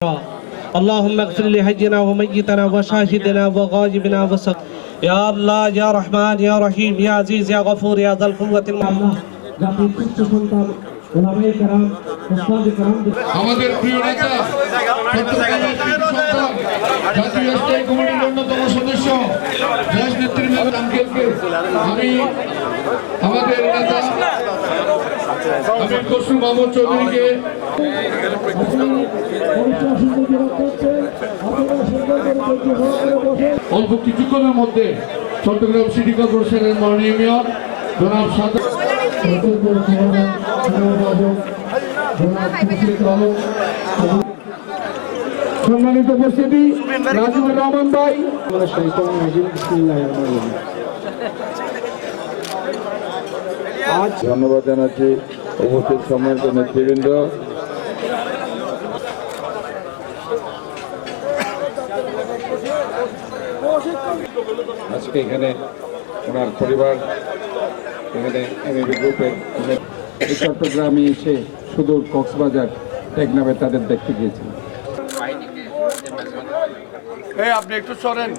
اللهم اغفر لحينا وميتنا وشاهدنا وغائبنا يا الله يا رحمن يا رحيم يا عزيز يا غفور يا ذا القوة المعلوم আমাদের প্রিয় নেতা জাতীয় স্থায়ী কমিটির অন্যতম সদস্য দেশ নেত্রী ম্যাডাম আঙ্কেলকে আমি আমাদের নেতা আমির খসরু মাহমুদ চৌধুরীকে অল্প কিছুক্ষণের মধ্যে চট্টগ্রাম সিটি কর্পোরেশনের মাননীয় মেয়র জনাব সম্মানিত উপস্থিতি রাজিবুর রহমান ভাই আজ ধন্যবাদ জানাচ্ছি উপস্থিত সম্মানিত নেতৃবৃন্দ। আজকে এখানে ওনার পরিবার এখানে এমএবি গ্রুপের চট্টগ্রামে এসে সুদূর কক্সবাজার টেকনাফে তাদের দেখতে গিয়েছিলেন। আপনি একটু সরেন।